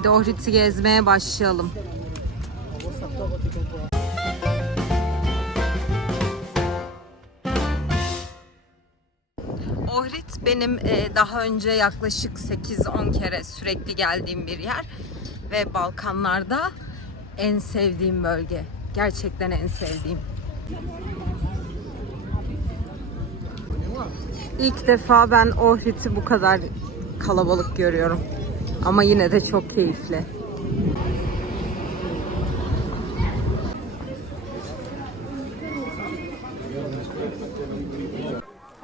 Hadi Ohrid'i gezmeye başlayalım. Ohrid benim e, daha önce yaklaşık 8-10 kere sürekli geldiğim bir yer ve Balkanlarda en sevdiğim bölge. Gerçekten en sevdiğim. İlk defa ben Ohrid'i bu kadar kalabalık görüyorum. Ama yine de çok keyifli.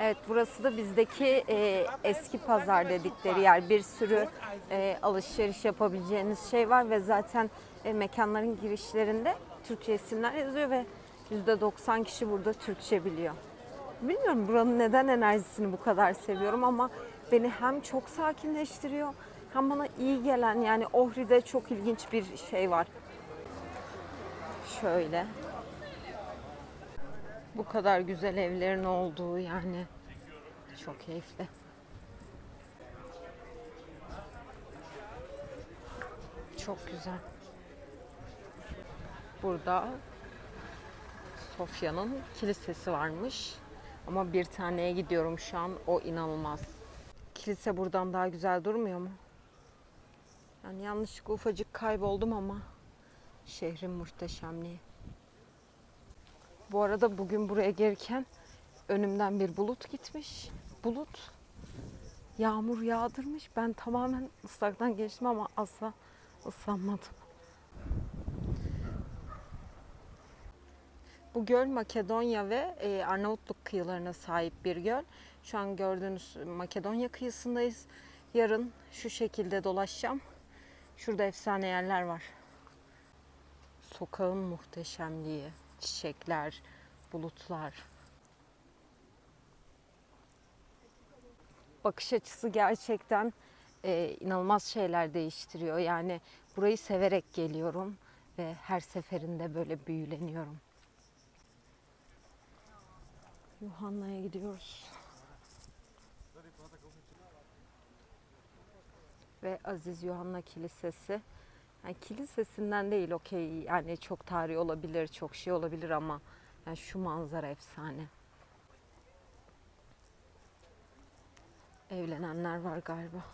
Evet burası da bizdeki e, eski pazar dedikleri yer. Bir sürü e, alışveriş yapabileceğiniz şey var ve zaten e, mekanların girişlerinde Türkçe isimler yazıyor ve %90 kişi burada Türkçe biliyor. Bilmiyorum buranın neden enerjisini bu kadar seviyorum ama beni hem çok sakinleştiriyor hem bana iyi gelen yani Ohri'de çok ilginç bir şey var. Şöyle. Bu kadar güzel evlerin olduğu yani çok keyifli. Çok güzel. Burada Sofya'nın kilisesi varmış. Ama bir taneye gidiyorum şu an. O inanılmaz. Kilise buradan daha güzel durmuyor mu? Yani yanlışlıkla ufacık kayboldum ama şehrin muhteşemliği. Bu arada bugün buraya gelirken önümden bir bulut gitmiş. Bulut yağmur yağdırmış. Ben tamamen ıslaktan geçtim ama asla ıslanmadım. Bu göl Makedonya ve e, Arnavutluk kıyılarına sahip bir göl. Şu an gördüğünüz Makedonya kıyısındayız. Yarın şu şekilde dolaşacağım. Şurada efsane yerler var. Sokağın muhteşemliği, çiçekler, bulutlar. Bakış açısı gerçekten e, inanılmaz şeyler değiştiriyor. Yani burayı severek geliyorum ve her seferinde böyle büyüleniyorum. Yuhanna'ya gidiyoruz. Ve Aziz Yuhanna Kilisesi. Yani kilisesinden değil okey yani çok tarihi olabilir, çok şey olabilir ama yani şu manzara efsane. Evlenenler var galiba.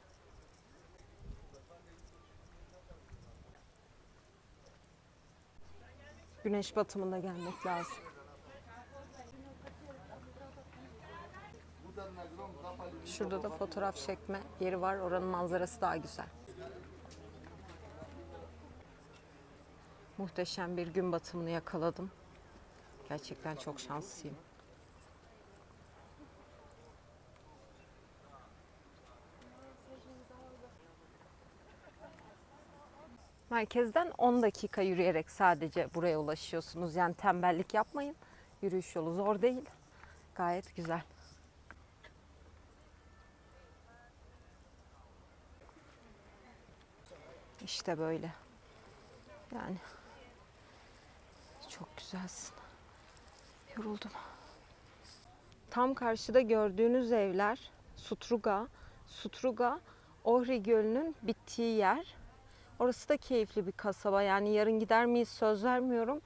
Güneş batımında gelmek lazım. Şurada da fotoğraf çekme yeri var. Oranın manzarası daha güzel. Muhteşem bir gün batımını yakaladım. Gerçekten çok şanslıyım. Merkezden 10 dakika yürüyerek sadece buraya ulaşıyorsunuz. Yani tembellik yapmayın. Yürüyüş yolu zor değil. Gayet güzel. İşte böyle. Yani çok güzelsin. Yoruldum. Tam karşıda gördüğünüz evler Sutruga. Sutruga Ohri Gölü'nün bittiği yer. Orası da keyifli bir kasaba. Yani yarın gider miyiz söz vermiyorum.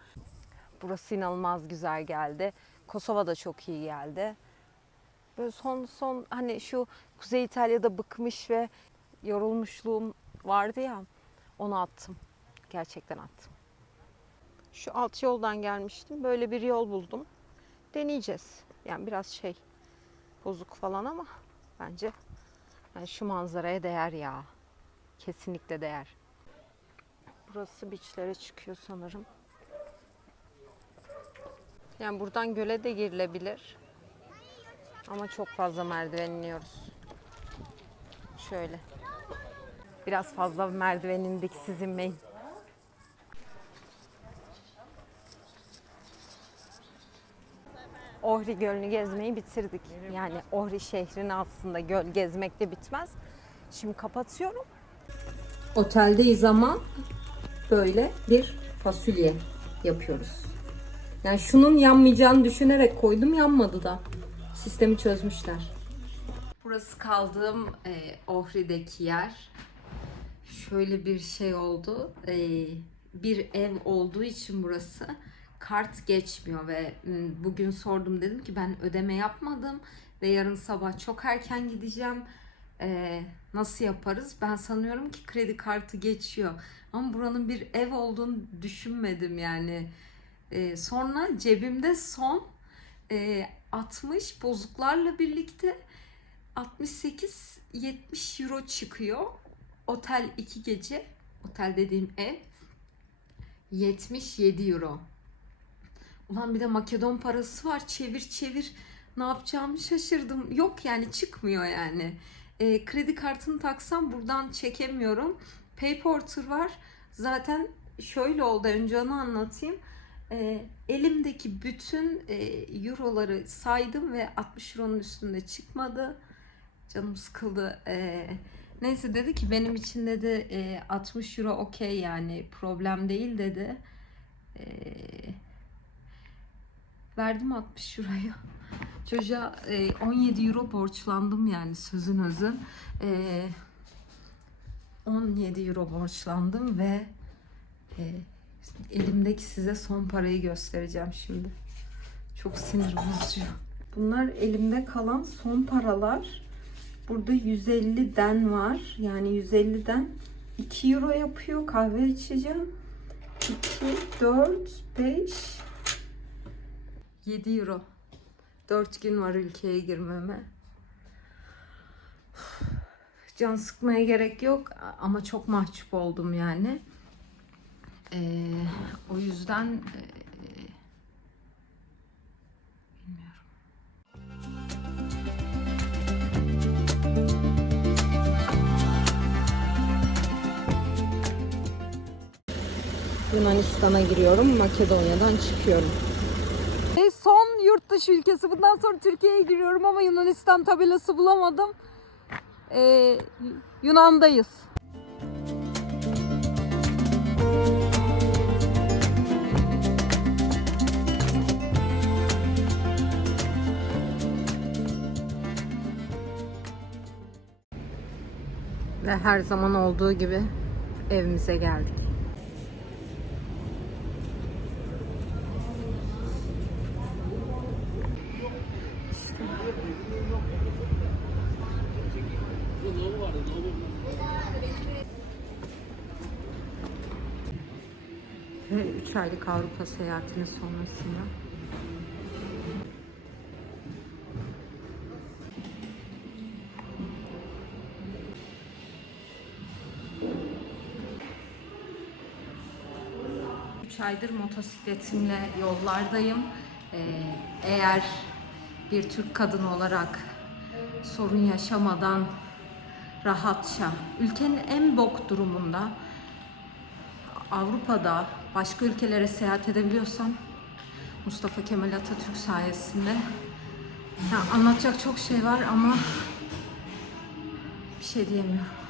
Burası inanılmaz güzel geldi. Kosova da çok iyi geldi. Böyle son son hani şu Kuzey İtalya'da bıkmış ve yorulmuşluğum vardı ya. Onu attım. Gerçekten attım. Şu alt yoldan gelmiştim. Böyle bir yol buldum. Deneyeceğiz. Yani biraz şey bozuk falan ama bence yani şu manzaraya değer ya. Kesinlikle değer. Burası beachlere çıkıyor sanırım. Yani buradan göle de girilebilir. Ama çok fazla merdiven iniyoruz. Şöyle. Biraz fazla merdiven indik siz. Ohri Gölü'nü gezmeyi bitirdik. Yani Ohri şehrini aslında göl gezmekte bitmez. Şimdi kapatıyorum. Oteldeyiz ama böyle bir fasulye yapıyoruz. Yani şunun yanmayacağını düşünerek koydum yanmadı da. Sistemi çözmüşler. Burası kaldığım e, Ohri'deki yer. Şöyle bir şey oldu. Ee, bir ev olduğu için burası kart geçmiyor ve m, bugün sordum dedim ki ben ödeme yapmadım ve yarın sabah çok erken gideceğim. Ee, nasıl yaparız? Ben sanıyorum ki kredi kartı geçiyor. Ama buranın bir ev olduğunu düşünmedim yani. Ee, sonra cebimde son e, 60 bozuklarla birlikte 68-70 euro çıkıyor. Otel 2 gece, otel dediğim ev 77 euro. Ulan bir de Makedon parası var. Çevir çevir. Ne yapacağımı şaşırdım. Yok yani çıkmıyor yani. E, kredi kartını taksam buradan çekemiyorum. Payporter var. Zaten şöyle oldu. Önce onu anlatayım. E, elimdeki bütün e, euroları saydım ve 60 euronun üstünde çıkmadı. Canım sıkıldı. E, neyse dedi ki benim için dedi e, 60 euro okey yani problem değil dedi. E, verdim 60 euroyu. Çocuğa e, 17 euro borçlandım yani sözün özü. E, 17 euro borçlandım ve e, elimdeki size son parayı göstereceğim şimdi. Çok sinir bozucu. Bunlar elimde kalan son paralar. Burada 150'den var. Yani 150'den 2 euro yapıyor. Kahve içeceğim. 2, 4, 5, 7 euro. 4 gün var ülkeye girmeme. Can sıkmaya gerek yok ama çok mahcup oldum yani. Ee, o yüzden Yunanistan'a giriyorum, Makedonya'dan çıkıyorum. Ve son yurt dışı ülkesi. Bundan sonra Türkiye'ye giriyorum ama Yunanistan tabelası bulamadım. Ee, Yunan'dayız. Ve her zaman olduğu gibi evimize geldik. Ve 3 aylık Avrupa seyahatinin sonrasında Üç aydır motosikletimle yollardayım. Ee, eğer bir Türk kadını olarak sorun yaşamadan rahatça, ülkenin en bok durumunda Avrupa'da başka ülkelere seyahat edebiliyorsam Mustafa Kemal Atatürk sayesinde ya anlatacak çok şey var ama bir şey diyemiyorum.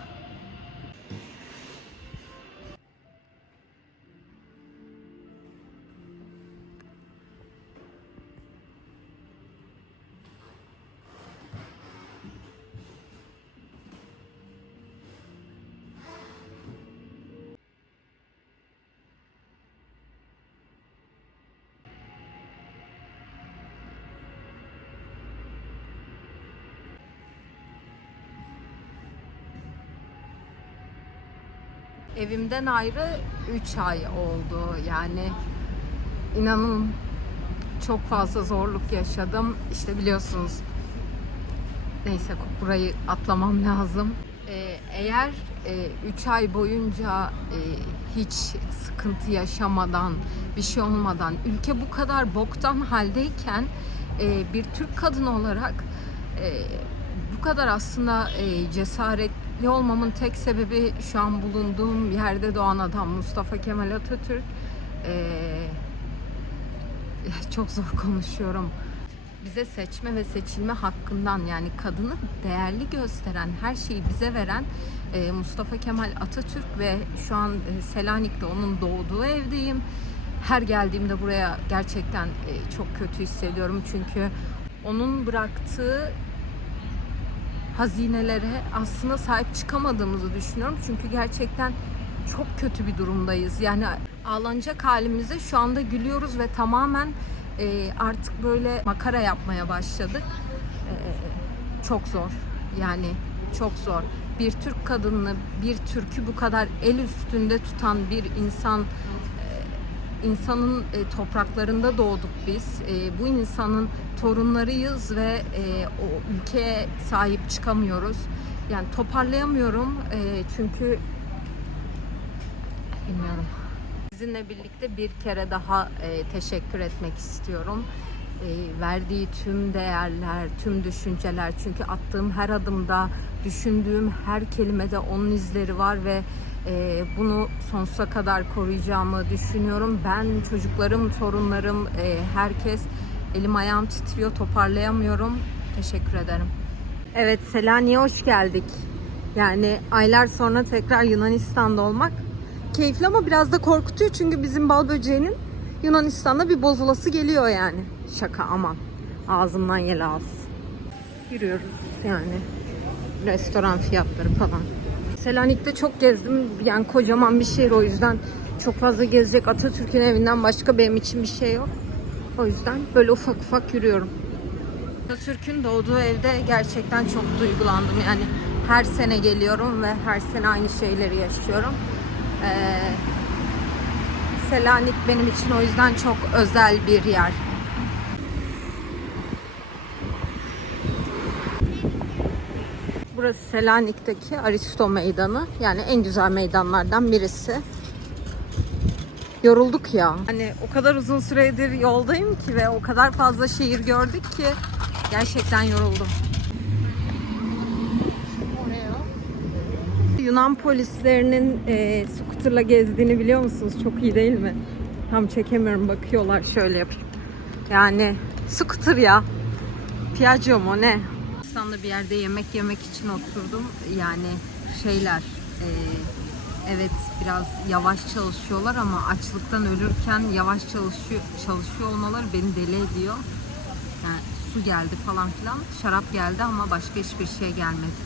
Evimden ayrı 3 ay oldu. Yani inanın çok fazla zorluk yaşadım. İşte biliyorsunuz. Neyse burayı atlamam lazım. Ee, eğer 3 ay boyunca e, hiç sıkıntı yaşamadan, bir şey olmadan, ülke bu kadar boktan haldeyken e, bir Türk kadını olarak e, bu kadar aslında e, cesaretli olmamın tek sebebi şu an bulunduğum yerde doğan adam Mustafa Kemal Atatürk. E, çok zor konuşuyorum. Bize seçme ve seçilme hakkından yani kadını değerli gösteren her şeyi bize veren e, Mustafa Kemal Atatürk ve şu an e, Selanik'te onun doğduğu evdeyim. Her geldiğimde buraya gerçekten e, çok kötü hissediyorum çünkü onun bıraktığı hazinelere aslında sahip çıkamadığımızı düşünüyorum. Çünkü gerçekten çok kötü bir durumdayız. Yani ağlanacak halimize şu anda gülüyoruz ve tamamen e, artık böyle makara yapmaya başladık. E, çok zor. Yani çok zor. Bir Türk kadınını, bir Türk'ü bu kadar el üstünde tutan bir insan insanın e, topraklarında doğduk biz. E, bu insanın torunlarıyız ve e, o ülkeye sahip çıkamıyoruz. Yani toparlayamıyorum e, çünkü bilmiyorum. Sizinle birlikte bir kere daha e, teşekkür etmek istiyorum. E, verdiği tüm değerler, tüm düşünceler çünkü attığım her adımda, düşündüğüm her kelimede onun izleri var ve e, bunu sonsuza kadar koruyacağımı düşünüyorum. Ben, çocuklarım, torunlarım, e, herkes elim ayağım titriyor, toparlayamıyorum. Teşekkür ederim. Evet, Selanik'e hoş geldik. Yani aylar sonra tekrar Yunanistan'da olmak keyifli ama biraz da korkutuyor çünkü bizim bal böceğinin Yunanistan'da bir bozulası geliyor yani. Şaka aman. Ağzımdan yel ağız. Yürüyoruz yani. Restoran fiyatları falan. Selanik'te çok gezdim. Yani kocaman bir şehir o yüzden çok fazla gezecek Atatürk'ün evinden başka benim için bir şey yok. O yüzden böyle ufak ufak yürüyorum. Atatürk'ün doğduğu evde gerçekten çok duygulandım. Yani her sene geliyorum ve her sene aynı şeyleri yaşıyorum. Ee, Selanik benim için o yüzden çok özel bir yer. Burası Selanik'teki Aristo Meydanı. Yani en güzel meydanlardan birisi. Yorulduk ya. Hani o kadar uzun süredir yoldayım ki ve o kadar fazla şehir gördük ki gerçekten yoruldum. Yunan polislerinin e, scooterla gezdiğini biliyor musunuz? Çok iyi değil mi? Tam çekemiyorum bakıyorlar şöyle yapayım. Yani scooter ya. Piaggio mu ne? İstanbul'da bir yerde yemek yemek için oturdum. Yani şeyler e, evet biraz yavaş çalışıyorlar ama açlıktan ölürken yavaş çalışıyor çalışıyor olmaları beni deli ediyor. Yani su geldi falan filan. Şarap geldi ama başka hiçbir şey gelmedi.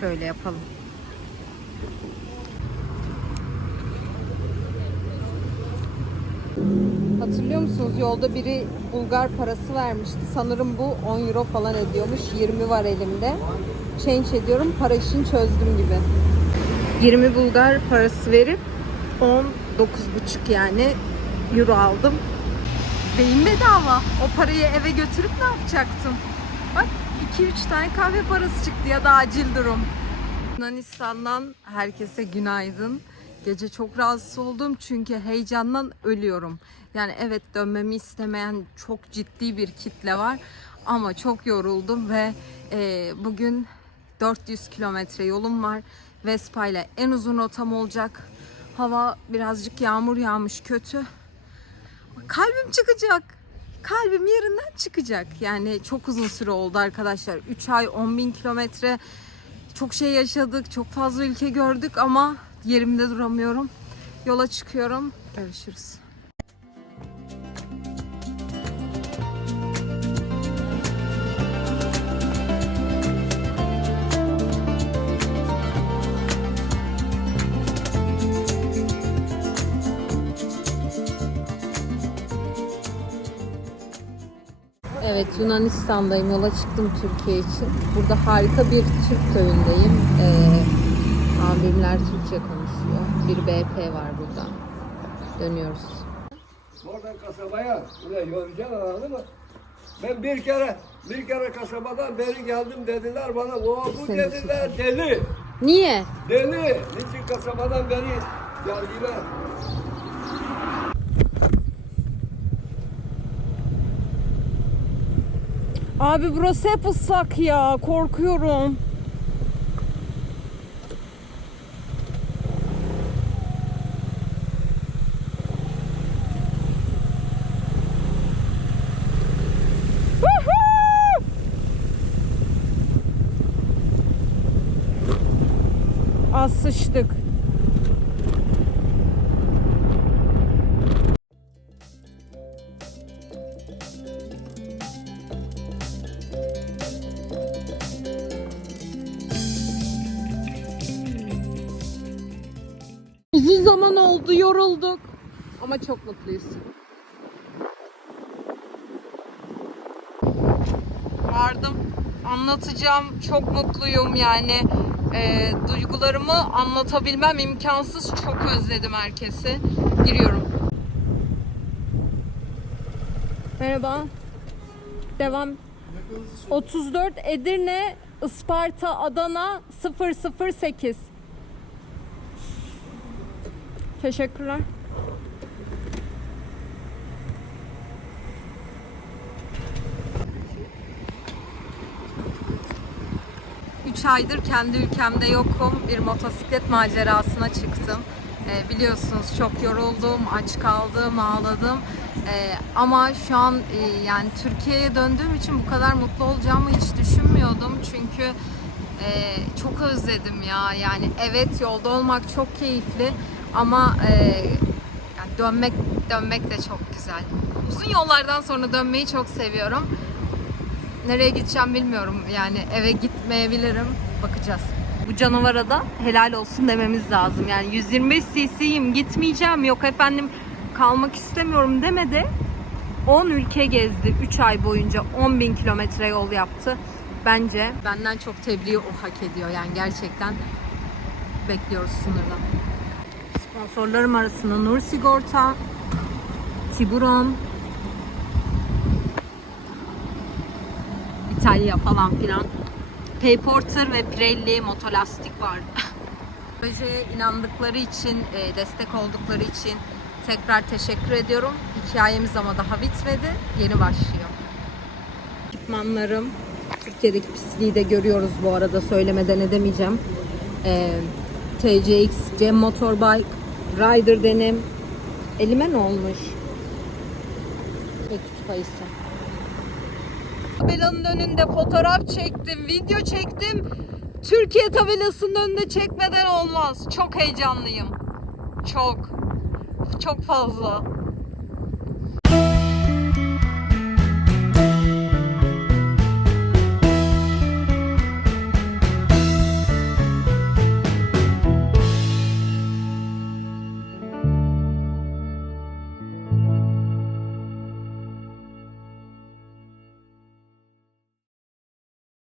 Şöyle yapalım. Hatırlıyor musunuz? Yolda biri Bulgar parası vermişti. Sanırım bu 10 euro falan ediyormuş. 20 var elimde. Change ediyorum. Para işini çözdüm gibi. 20 Bulgar parası verip 19,5 yani euro aldım. Beyin bedava. O parayı eve götürüp ne yapacaktım? Bak 2-3 tane kahve parası çıktı ya da acil durum. Yunanistan'dan herkese günaydın. Gece çok rahatsız oldum çünkü heyecandan ölüyorum. Yani evet dönmemi istemeyen çok ciddi bir kitle var ama çok yoruldum ve e, bugün 400 kilometre yolum var. Vespa ile en uzun rotam olacak. Hava birazcık yağmur yağmış kötü. Kalbim çıkacak. Kalbim yerinden çıkacak. Yani çok uzun süre oldu arkadaşlar. 3 ay 10 bin kilometre çok şey yaşadık. Çok fazla ülke gördük ama yerimde duramıyorum. Yola çıkıyorum. Görüşürüz. Evet Yunanistan'dayım. Yola çıktım Türkiye için. Burada harika bir Türk köyündeyim. Ee, abimler Türkçe konuşuyor. Bir BP var burada. Dönüyoruz. Oradan kasabaya buraya yürüyeceksin anladın mı? Ben bir kere bir kere kasabadan beri geldim dediler bana o bu dediler deli. Niye? Deli. Niçin kasabadan beri geldiler? Abi burası hep ıslak ya. Korkuyorum. sıçtık. Uzun zaman oldu, yorulduk. Ama çok mutluyuz. Vardım. Anlatacağım. Çok mutluyum yani. Ee, duygularımı anlatabilmem imkansız. Çok özledim herkesi. Giriyorum. Merhaba. Devam. 34 Edirne, Isparta, Adana 008. Teşekkürler. Üç aydır kendi ülkemde yokum. Bir motosiklet macerasına çıktım. Ee, biliyorsunuz çok yoruldum, aç kaldım, ağladım. Ee, ama şu an e, yani Türkiye'ye döndüğüm için bu kadar mutlu olacağımı hiç düşünmüyordum. Çünkü e, çok özledim ya. Yani evet yolda olmak çok keyifli ama e, yani dönmek dönmek de çok güzel. Uzun yollardan sonra dönmeyi çok seviyorum. Nereye gideceğim bilmiyorum. Yani eve gitmeyebilirim. Bakacağız. Bu canavara da helal olsun dememiz lazım. Yani 125 cc'yim gitmeyeceğim yok efendim kalmak istemiyorum demedi. 10 ülke gezdi 3 ay boyunca 10 bin kilometre yol yaptı. Bence benden çok tebliği o hak ediyor. Yani gerçekten bekliyoruz sınırda. Sponsorlarım arasında Nur Sigorta, Tiburon, İtalya falan filan. Payporter ve Pirelli motolastik var. Projeye inandıkları için, e, destek oldukları için tekrar teşekkür ediyorum. Hikayemiz ama daha bitmedi. Yeni başlıyor. Ekipmanlarım. Türkiye'deki pisliği de görüyoruz bu arada söylemeden edemeyeceğim. E, TCX, Cem Motorbike, Rider denim. Elime ne olmuş? Ve kutup ayısı. Tabelanın önünde fotoğraf çektim, video çektim. Türkiye tabelasının önünde çekmeden olmaz. Çok heyecanlıyım. Çok. Çok fazla.